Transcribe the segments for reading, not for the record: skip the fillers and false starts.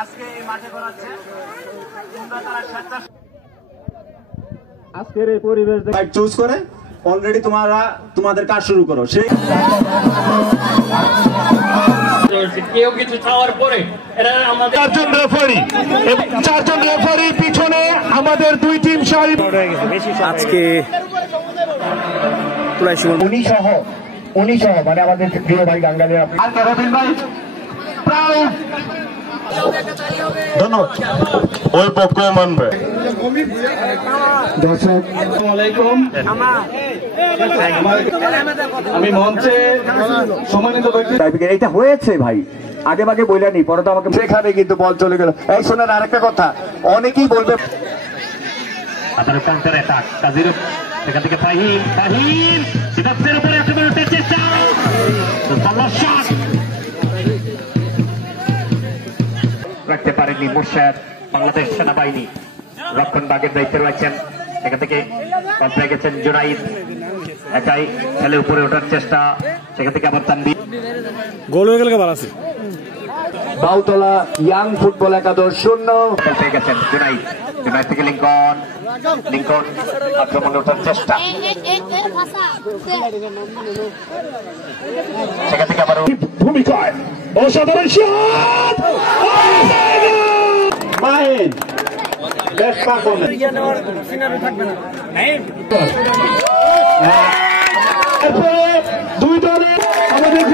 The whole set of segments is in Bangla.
আজকে এই মাঠে করাচ্ছে। আজকের এই পরিবেশ চুজ করে অলরেডি তোমাদের কাজ শুরু করো। সেই কেউ কিছু চাওয়ার পরে এরা আমাদের চারজন রেফারি পিছনে আমাদের দুই টিম সারি। আজকে উনি সহ মানে আমাদের প্রিয় ভাই গাঙ্গালের রবিন ভাই ধন্যবাদ। ওই পক্ষ মানবে। দর্শক আমি মঞ্চে সম্মানিত এটা হয়েছে ভাই, আগে ভাগে বইলা নি, পরে তো আমাকে সেখানে কিন্তু বল চলে গেল। এই শোনেন আরেকটা কথা, অনেকেই বলবে আপনার কাউন্টার অ্যাটাক কাজীর সেখান থেকে ফাহিম সিদ্ধার্থের উপরে একেবারে চেষ্টা শট রাখতে পারেননি মোর্শেদ। বাংলাদেশ সেনাবাহিনী রক্ষণ ভাগের দায়িত্বে রয়েছেন, সেখান থেকে পাল্টে গেছেন জুনাইদ, একাই খেলে উপরে ওঠার চেষ্টা, সেখান থেকে আবার তানভীর গোল হয়ে গেল। ভালো আছে বাউতলা ইয়াং ফুটবল একাদশ 0 পেয়ে গেছেন জুনাইদ থেকে লিঙ্কন আক্রমণে ওঠার চেষ্টা, সেখান থেকে আবার ভূমিকায় অসাধারণ শট মাহিন বেশ পারফরম্যান্স। দুই দলে আমাদের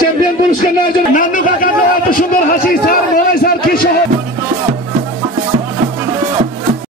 চ্যাম্পিয়ন পুরস্কার নেওয়ার জন্য নান্নু কাকা এত সুন্দর হাসি স্যার, মনে স্যার কি সহ